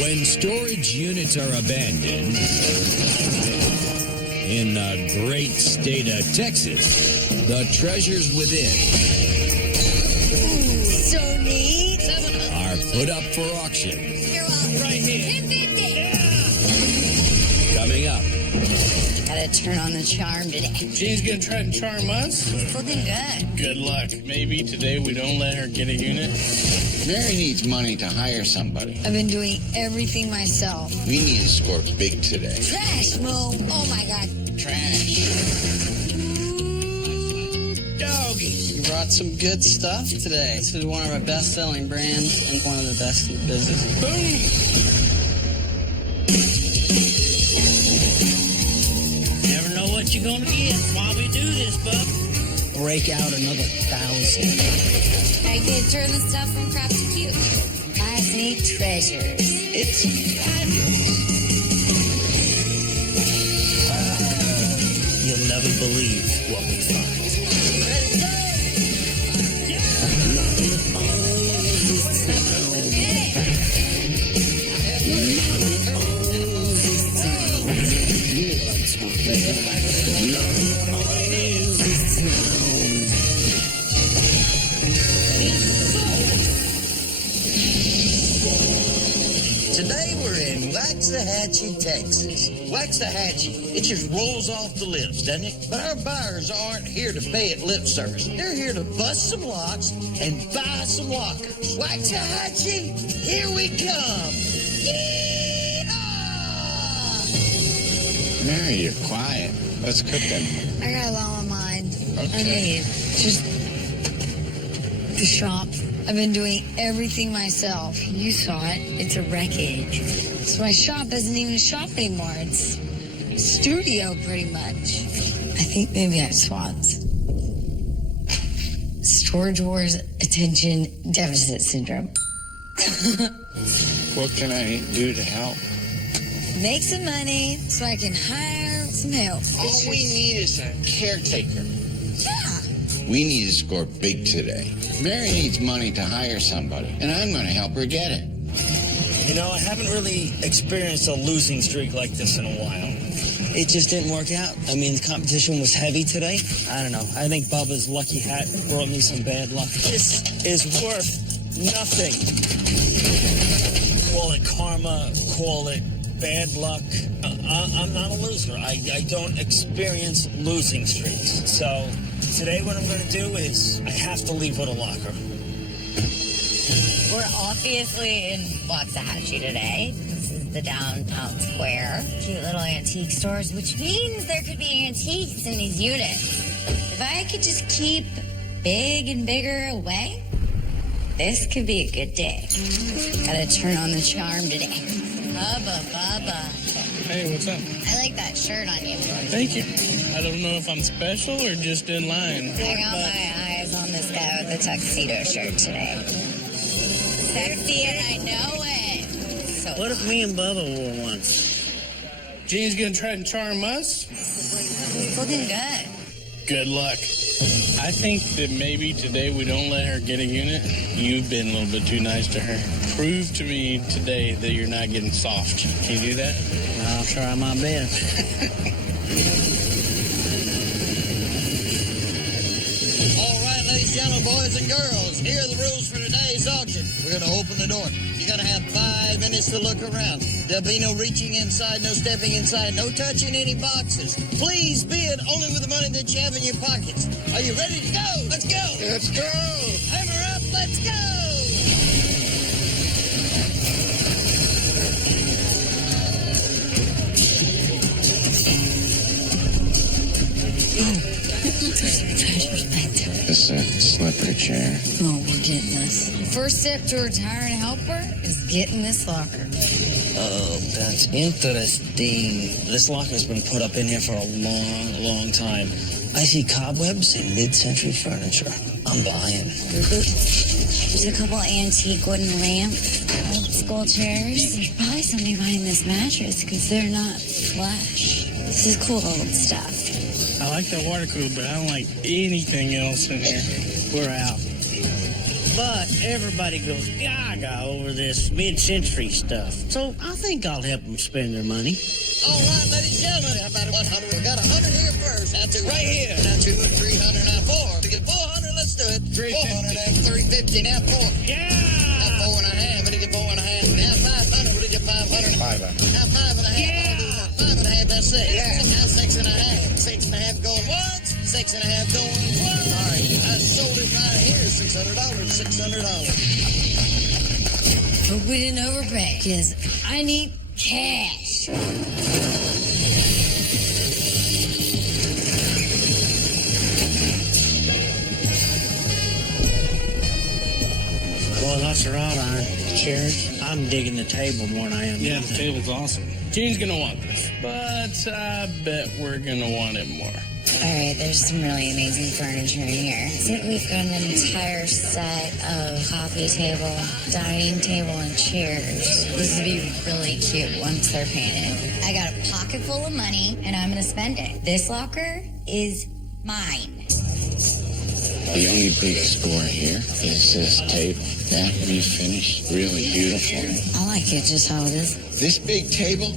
When storage units are abandoned in the great state of Texas, the treasures within So neat. are put up for auction. You're welcome. Right here. 1050. Coming up, Gotta turn on the charm today. Jean's gonna try and charm us. It's looking good. Good luck. Maybe today we don't let her get a unit. Mary needs money to hire somebody. I've been doing everything myself. We need to score big today. Trash, Mo. Oh my God. Trash. Doggies. You brought some good stuff today. This is one of our best-selling brands and one of the best in the business. Boom. Never know what you're gonna get while we do this, bub. Break out another 1,000. I can turn the stuff from crap to cute. I see treasures. It's fabulous. You'll never believe what we find. Today we're in Waxahachie, Texas. Waxahachie, it just rolls off the lips, doesn't it? But our buyers aren't here to pay it lip service. They're here to bust some locks and buy some lockers. Waxahachie, here we come. Yeehaw! Mary, you're quiet. What's cooking? I got a lot on my mind. Okay. I mean, just the shop. I've been doing everything myself. You saw it. It's a wreckage. So my shop isn't even a shop anymore. It's a studio, pretty much. I think maybe I have SWATs. Storage Wars Attention Deficit Syndrome. What can I do to help? Make some money so I can hire some help. All we need is a caretaker. Yeah. We need to score big today. Mary needs money to hire somebody, and I'm going to help her get it. You know, I haven't really experienced a losing streak like this in a while. It just didn't work out. I mean, the competition was heavy today. I don't know. I think Bubba's lucky hat brought me some bad luck. This is worth nothing. Call it karma, call it bad luck. I'm not a loser. I don't experience losing streaks. So today what I'm going to do is I have to leave with a locker. We're obviously in Waxahachie today. This is the downtown square. Cute little antique stores, which means there could be antiques in these units. If I could just keep big and bigger away, this could be a good day. Gotta turn on the charm today. Bubba. Hey, what's up? I like that shirt on you. Thank you. I don't know if I'm special or just in line. I got my eyes on this guy with the tuxedo shirt today. Sexy and I know it. So What if me and Bubba wore one? Jean's gonna try and charm us. it's looking good. Good luck. I think that maybe today we don't let her get a unit. You've been a little bit too nice to her. Prove to me today that you're not getting soft. Can you do that? I'll try my best. All right, ladies, gentlemen, boys and girls, here are the rules for today's auction. We're going to open the door. You're going to have 5 minutes to look around. There'll be no reaching inside, no stepping inside, no touching any boxes. Please bid only with the money that you have in your pockets. Are you ready to go? Let's go. Let's go. Hammer up, let's go. This slipper chair. Oh, we're getting this. First step towards hiring a helper is getting this locker. Oh, that's interesting. This locker's been put up in here for a long time. I see cobwebs and mid-century furniture. I'm buying. There's a couple antique wooden lamps, old school chairs. There's probably somebody buying this mattress because they're not flush. This is cool old stuff. I like that water cooler, but I don't like anything else in here. We're out. But everybody goes, God guy over this mid-century stuff, so I think I'll help them spend their money. All right, ladies and gentlemen, how about 100? We got 100 here first. Now 200. Right here. Now 200, 300, now 4. To get 400, let's do it. 400, now 350, now 4. Yeah! Now 4 and a half. What do you get 4 and a half? Now 500. What do you get 500? 500. Now 5 and a half. Yeah! 5 and a half, that's 6. Yeah. Now 6 and a half. 6 and a half going once. 6 and a half going twice. All right. I sold it right here. $600. $600. Hope we didn't overpay, because I need cash. Boy, that's a wrought iron. Chairs. I'm digging the table more than I am. Yeah, the table's awesome. Gene's gonna want this, but I bet we're gonna want it more. All right, there's some really amazing furniture in here. I think we've got an entire set of coffee table, dining table, and chairs. This would be really cute once they're painted. I got a pocket full of money, and I'm gonna spend it. This locker is mine. The only big score here is this table. That refinished, really beautiful. I like it just how it is. This big table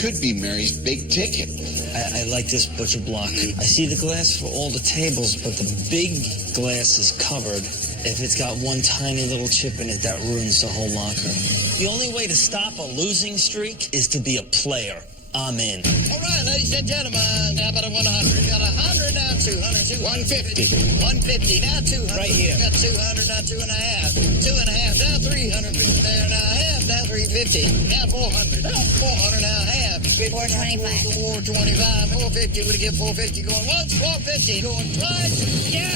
could be Mary's big ticket. I like this butcher block. I see the glass for all the tables, but the big glass is covered. If it's got one tiny little chip in it, that ruins the whole locker. The only way to stop a losing streak is to be a player. I'm in. All right, ladies and gentlemen, how about a 100? Got 100, now 200, 150. 150, now 200. Right here. Got 200, now 2 and a half. 2 and a half, now 300. There, now half, now 350. Now 400. 400, now half. 425. 425, 450. Would it get 450 going once? 450 going twice? Yeah.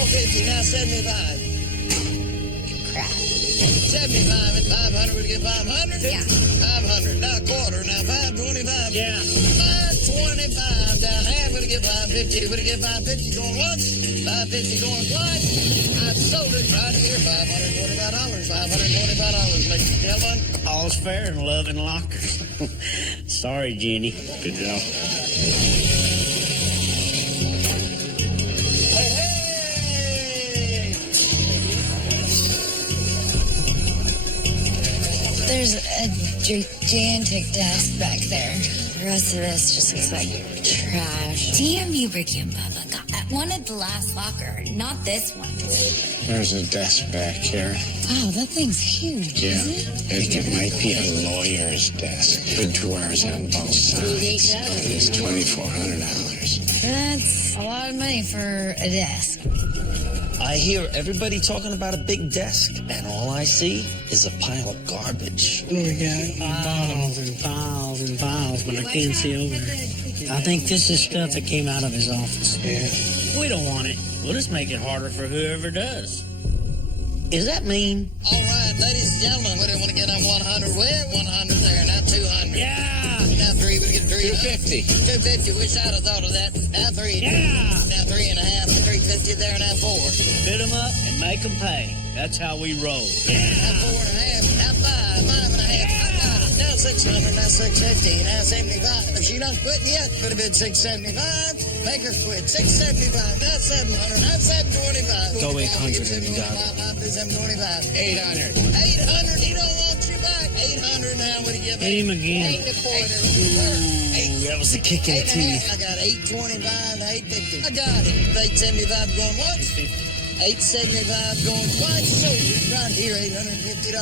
450, now 75. Crap. 75 and 500 would get 500? Yeah. 500. Now a quarter. Now 525. Yeah. 525. Down half would get 550. Would it get 550 going once? 550 going twice? I sold it right here. $525. $525, ladies and gentlemen. All's fair in love and lockers. Sorry, Jeannie. Good job. There's a gigantic desk back there. The rest of this just looks like trash. Damn you, Ricky and Bubba. God, I wanted the last locker, not this one. There's a desk back here. Wow, that thing's huge. Yeah, I think it might be a lawyer's desk. The drawers on both sides. It's $2,400. That's a lot of money for a desk. I hear everybody talking about a big desk, and all I see is a pile of garbage. We got piles and piles and piles, but I can't see over it. I think this is stuff that came out of his office. Yeah. We don't want it. We'll just make it harder for whoever does. Is that mean? All right, ladies and gentlemen, we don't want to get on 100 where? 100 there. Now 200. Yeah! Now 3 would get 250. 250. Wish I'd have thought of that. Now 3. Yeah! Now 3 and a half. 350 there. Now 4. Fit them up and make them pay. That's how we roll. Now 4 and a half. Now 5. 5 and a half. I got it. Now 600. Now 650. Now 75. If she not quitting yet, could have been 675. Make her quit. 675. Now 700. Now 725. Go 800 and you got it. 725. 800. 800. He don't want you back. 800 now. What do you give me? Hit him again. 8 and a quarter. Ooh, that was the kick in the teeth. I got 825 to 850. I got it. 875 going once. 875 going twice. So right here, $850.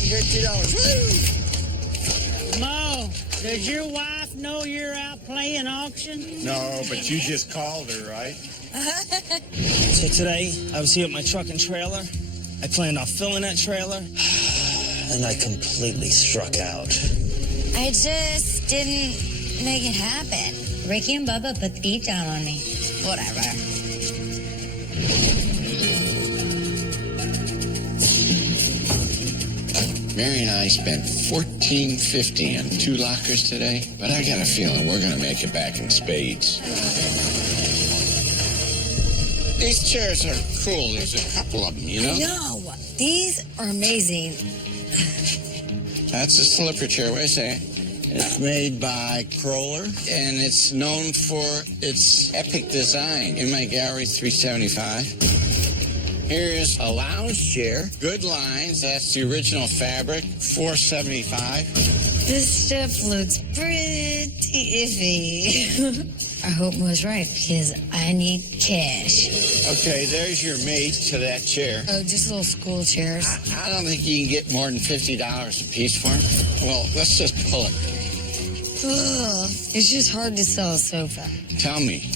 $850. Woo! Mo, does your wife know you're out playing auction? No, but you just called her, right? So today, I was here at my truck and trailer. I planned on filling that trailer, and I completely struck out. I just didn't make it happen. Ricky and Bubba put the beat down on me. Whatever. Mary and I spent $14.50 on 2 lockers today, but I got a feeling we're going to make it back in spades. These chairs are cool. There's a couple of them, you know? No, these are amazing. That's a slipper chair. Wait a second. It's made by Kroller. And it's known for its epic design. In my gallery, $375. Here's a lounge chair. Good lines. That's the original fabric. $475. This stuff looks pretty iffy. I hope Mo's right, because I need cash. Okay, there's your mate to that chair. Oh, just little school chairs. I don't think you can get more than $50 a piece for them. Well, let's just pull it. Ugh, it's just hard to sell a sofa. Tell me.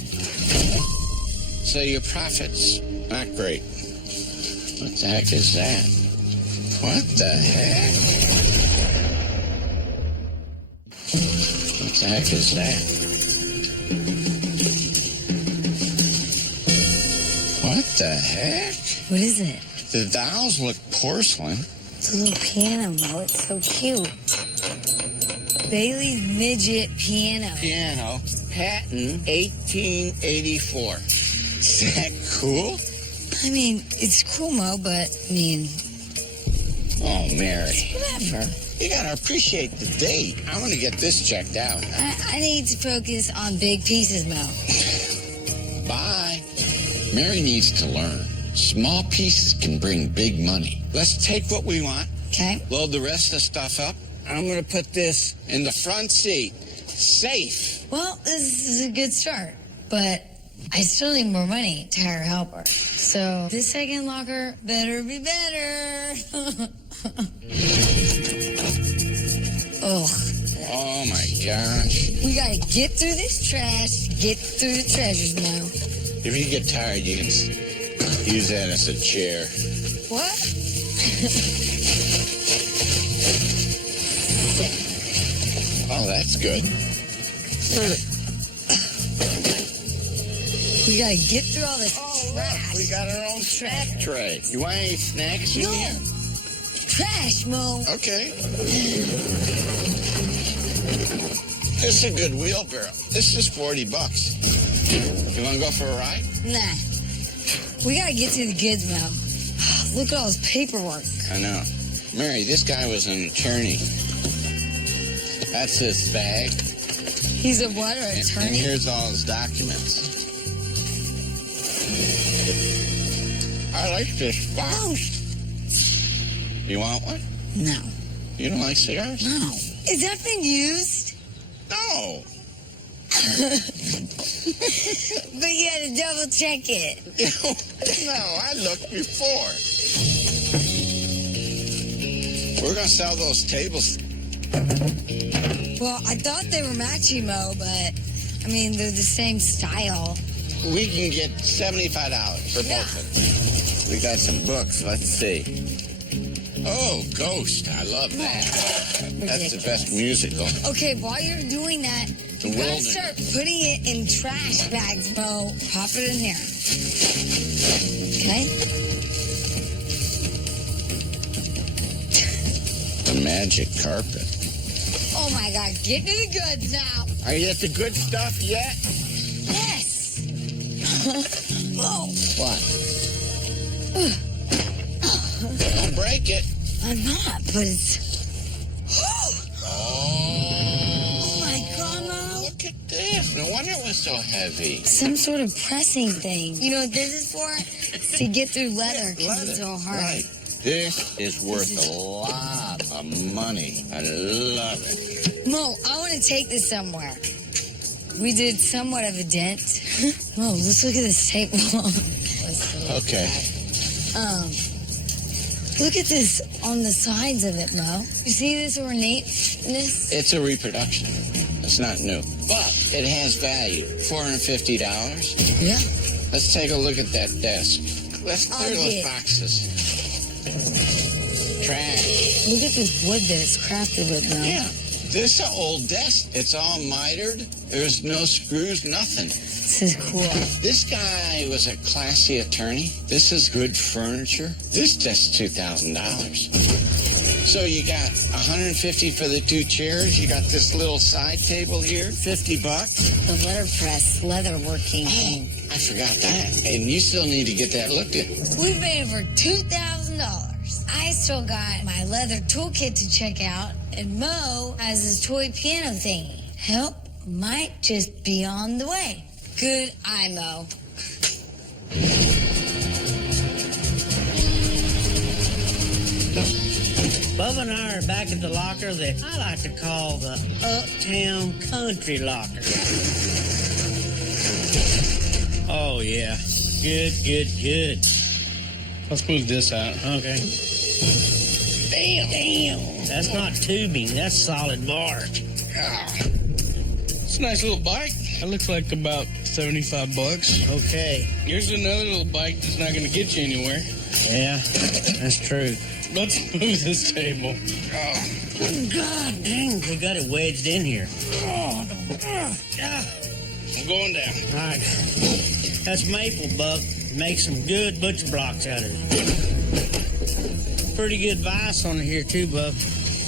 So your profit's not great. What the heck is that? What the heck? What the heck is that? What the heck? What is it? The dolls look porcelain. It's a little piano, Mo. It's so cute. Bailey's Midget Piano. Piano. Patent 1884. Is that cool? I mean, it's cool, Mo, but, I mean... Oh, Mary. Whatever. You gotta appreciate the date. I want to get this checked out. I need to focus on big pieces, Mo. Bye. Mary needs to learn. Small pieces can bring big money. Let's take what we want. Okay. Load the rest of the stuff up. I'm gonna put this in the front seat. Safe. Well, this is a good start, but I still need more money to hire a helper. So this second locker better be better. Oh. Oh my gosh. We gotta get through this trash, get through the treasures now. If you get tired, you can use that as a chair. What? Oh, that's good. We gotta get through all this trash. We got our own snack tray. You want any snacks in No. here? Trash, Mo. Okay. This is a good wheelbarrow. This is $40. You want to go for a ride? Nah. We gotta get to the goods, Mo. Look at all this paperwork. I know. Mary, this guy was an attorney. That's his bag. He's a what, or And attorney? here's all his documents. I like this box. You want one? No. You don't like cigars? No. Is that thing used? No. But you had to double check it. No, I looked before. We're going to sell those tables. Well, I thought they were matching, Mo, but, I mean, they're the same style. We can get $75 for both of them. We got some books. Let's see. Oh, Ghost. I love that. That's the best musical. Okay, while you're doing that, The you gotta Wilderness. start putting it in trash bags, Mo. Pop it in there. Okay? The magic carpet. Oh my God, get to the goods now. Are you at the good stuff yet? Yes. Whoa. What? Don't break it. I'm not, but it's... Oh. Oh my God, Mo. Look at this. No wonder it was so heavy. Some sort of pressing thing. You know what this is for? It's to get through leather, because it's so hard. Right. This is worth a lot of money. I love it. Mo, I want to take this somewhere. We did somewhat of a dent. Mo, let's look at this tape. Okay. Look at this on the sides of it, Mo. You see this ornateness? It's a reproduction. It's not new. But it has value. $450. Yeah. Let's take a look at that desk. Let's clear I'll those get- boxes. Trash. Look at this wood that it's crafted with, Mo. Yeah. This is an old desk. It's all mitered. There's no screws, nothing. This is cool. This guy was a classy attorney. This is good furniture. This desk's $2,000. So you got $150 for the two chairs. You got this little side table here, $50. The letterpress, leather working thing. I forgot that. And you still need to get that looked at. We paid for $2,000. I still got my leather toolkit to check out, and Mo has his toy piano thingy. Help might just be on the way. Good eye, Mo. Bubba and I are back at the locker that I like to call the Uptown Country Locker. Oh, yeah. Good. Let's move this out. Okay. Damn. That's not tubing. That's solid bar. It's a nice little bike. That looks like about $75. Okay. Here's another little bike that's not going to get you anywhere. Yeah, that's true. Let's move this table. God dang, we got it wedged in here. I'm going down. All right. That's maple, Bub. Make some good butcher blocks out of it. Pretty good vise on here, too, Bub.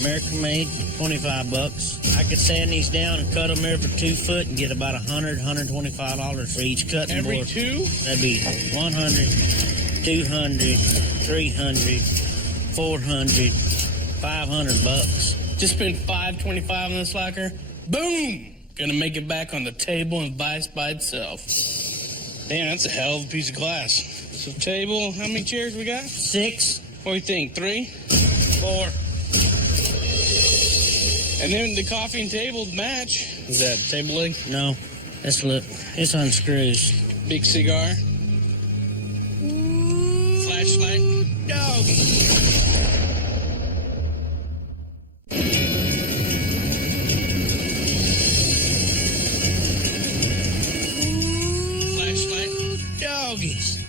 American made, $25. I could sand these down and cut them every 2 foot and get about $125 for each cutting Every board. 2? That'd be 100, 200, 300, 400, $500. Just spent $5.25 on this locker. Boom! Gonna make it back on the table and vice by itself. Damn, that's a hell of a piece of glass. So table, how many chairs we got? 6. What do you think, 3? 4. And then the coffee and table match. Is that table leg? No, this unscrews. Big cigar. Flashlight. Doggy. Flashlight. Doggies.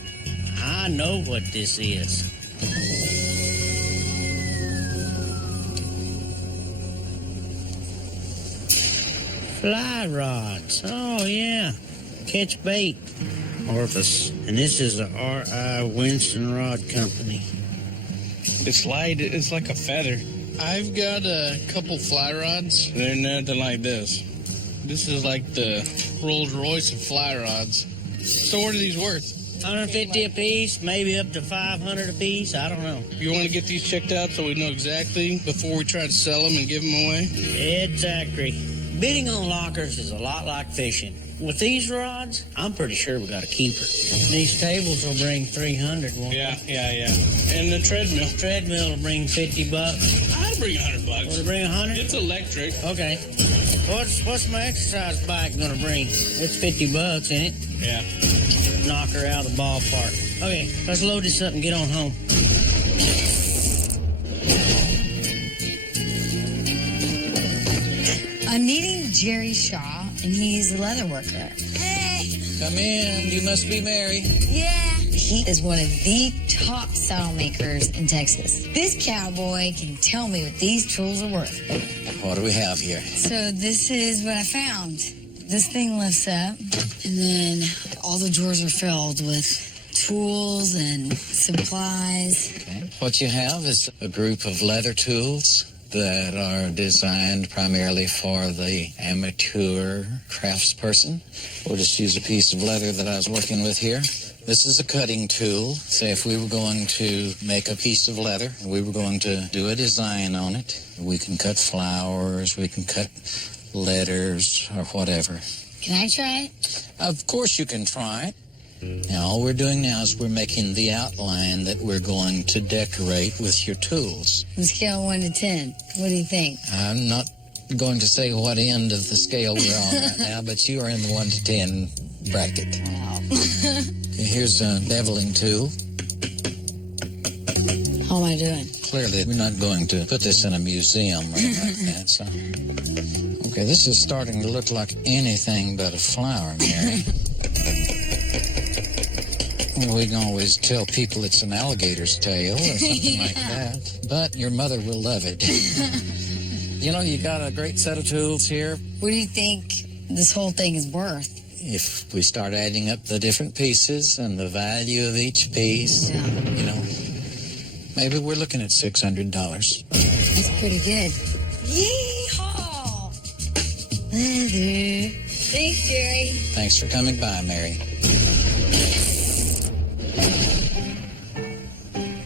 I know what this is. Fly rods. Oh, yeah. Catch bait. Orthos. And this is the R.I. Winston Rod Company. It's light. It's like a feather. I've got a couple fly rods. They're nothing like this. This is like the Rolls Royce of fly rods. So what are these worth? $150 a piece, maybe up to $500 a piece. I don't know. You want to get these checked out so we know exactly before we try to sell them and give them away? Exactly. Bidding on lockers is a lot like fishing. With these rods, I'm pretty sure we got a keeper. These tables will bring $300. Won't Yeah. they? And the treadmill. Treadmill will bring $50. I'd bring $100. Will it bring $100? It's electric. Okay. What's my exercise bike gonna bring? It's $50, ain't it? Yeah. Knock her out of the ballpark. Okay, let's load this up and get on home. I'm meeting Jerry Shaw, and he's a leather worker. Hey. Come in. You must be Mary. Yeah. He is one of the top saddle makers in Texas. This cowboy can tell me what these tools are worth. What do we have here? So this is what I found. This thing lifts up, and then all the drawers are filled with tools and supplies. Okay. What you have is a group of leather tools that are designed primarily for the amateur craftsperson. We'll just use a piece of leather that I was working with here. This is a cutting tool. Say if we were going to make a piece of leather and we were going to do a design on it, we can cut flowers, we can cut letters or whatever. Can I try it? Of course you can try. Now all we're doing now is we're making the outline that we're going to decorate with your tools. On a scale of 1 to 10, what do you think? I'm not going to say what end of the scale we're on right now, but you are in the 1 to 10 bracket. Wow. Here's a beveling tool. How am I doing? Clearly, we're not going to put this in a museum or anything like that, so. Okay, this is starting to look like anything but a flower, Mary. We can always tell people it's an alligator's tail or something like that. But your mother will love it. You know, you got a great set of tools here. What do you think this whole thing is worth? If we start adding up the different pieces and the value of each piece, you know, maybe we're looking at $600. That's pretty good. Yeehaw! Leather. Thanks, Jerry. Thanks for coming by, Mary.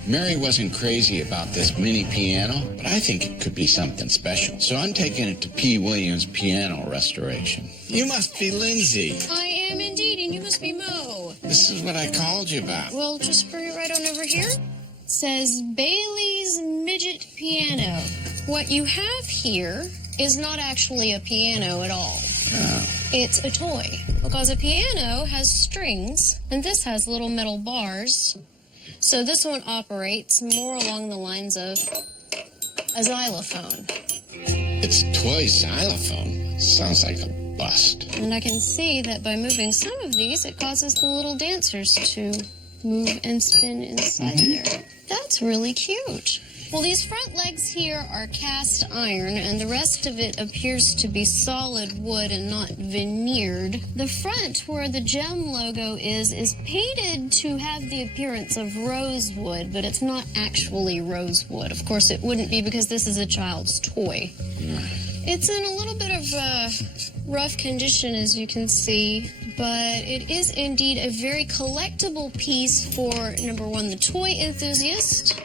Mary wasn't crazy about this mini piano, but I think it could be something special. So I'm taking it to P. Williams Piano Restoration. You must be Lindsay. I am indeed, and you must be Mo. This is what I called you about. Well, just bring it right on over here. says Bailey's Midget Piano. What you have here is not actually a piano at all. It's a toy, because a piano has strings, and this has little metal bars. So this one operates more along the lines of a xylophone. It's a toy xylophone. Sounds like a bust. And I can see that by moving some of these, it causes the little dancers to move and spin inside there. That's really cute. Well, these front legs here are cast iron, and the rest of it appears to be solid wood and not veneered. The front, where the gem logo is painted to have the appearance of rosewood, but it's not actually rosewood. Of course, it wouldn't be because this is a child's toy. It's in a little bit of rough condition, as you can see, but it is indeed a very collectible piece for, number one, the toy enthusiast,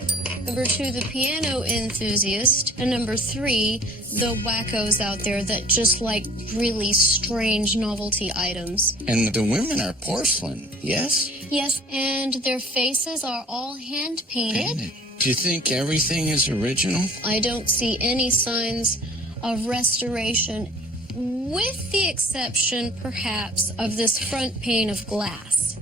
number two, the piano enthusiast, and number three, the wackos out there that just like really strange novelty items. And the women are porcelain, yes? Yes, and their faces are all hand-painted. Do you think everything is original? I don't see any signs of restoration, with the exception, perhaps, of this front pane of glass,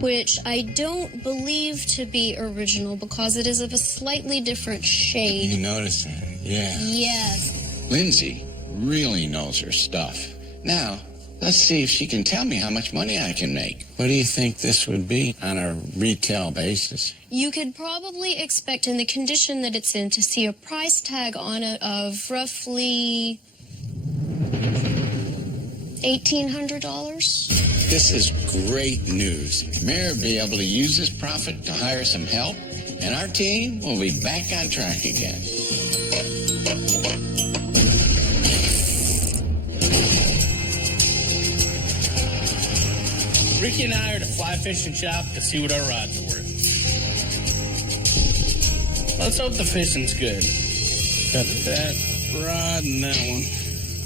which I don't believe to be original because it is of a slightly different shade. You notice that? Yeah. Yes. Lindsay really knows her stuff. Now, let's see if she can tell me how much money I can make. What do you think this would be on a retail basis? You could probably expect, in the condition that it's in, to see a price tag on it of roughly $1,800. This is great news. The mayor will be able to use this profit to hire some help, and our team will be back on track again. Ricky and I are to fly fishing shop to see what our rods are worth. Let's hope the fishing's good. Got that rod and that one.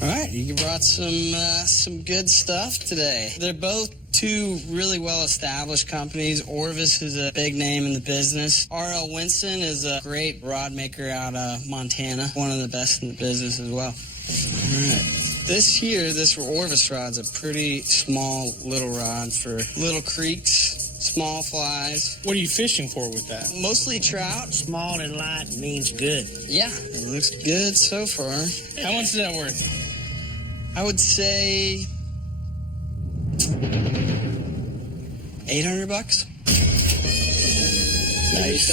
All right, you brought some good stuff today. They're both two really well-established companies. Orvis is a big name in the business. R.L. Winston is a great rod maker out of Montana, one of the best in the business as well. All right. This Orvis rod's a pretty small little rod for little creeks, small flies. What are you fishing for with that? Mostly trout. Small and light means good. Yeah, it looks good so far. How much is that worth? I would say $800. Nice.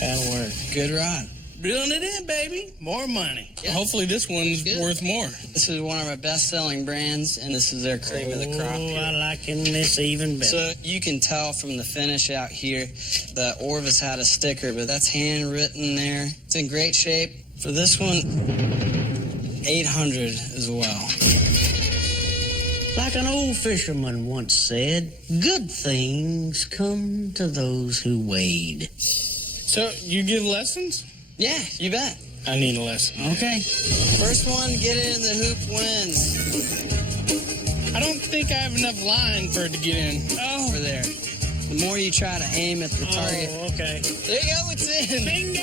That'll work. Good rod. Reeling it in, baby. More money. Yeah. Hopefully this one's worth more. This is one of our best-selling brands, and this is their cream of the crop. Oh, I liking this even better. So you can tell from the finish out here that Orvis had a sticker, but that's handwritten there. It's in great shape. For this one, $800 as well. Like an old fisherman once said, good things come to those who wade. So you give lessons? Yeah, you bet. I need a lesson. Okay. First one to get in the hoop wins. I don't think I have enough line for it to get in. Oh. Over there. The more you try to aim at the target. Oh, okay. There you go, it's in. Bingo!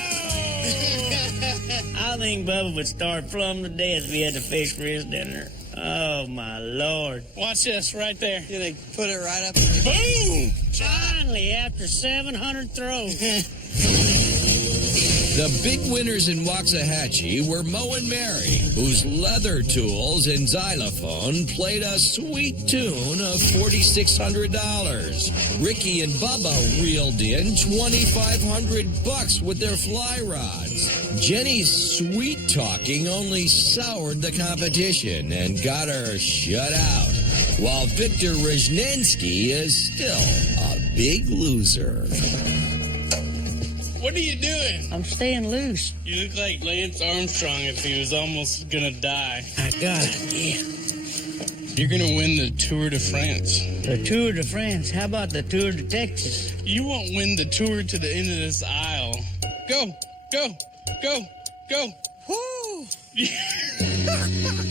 I think Bubba would starve plumb to death if he had to fish for his dinner. Oh, my Lord. Watch this right there. You're going to put it right up. Boom! Finally, after 700 throws. The big winners in Waxahachie were Mo and Mary, whose leather tools and xylophone played a sweet tune of $4,600. Ricky and Bubba reeled in $2,500 with their fly rods. Jenny's sweet talking only soured the competition and got her shut out, while Victor Rajnensky is still a big loser. What are you doing? I'm staying loose. You look like Lance Armstrong if he was almost gonna die. I got it, yeah. You're gonna win the Tour de France. The Tour de France. How about the Tour de Texas? You won't win the tour to the end of this aisle. Go, go, go, go. Woo!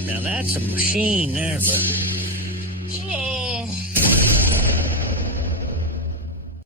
Now that's a machine there, but... Oh,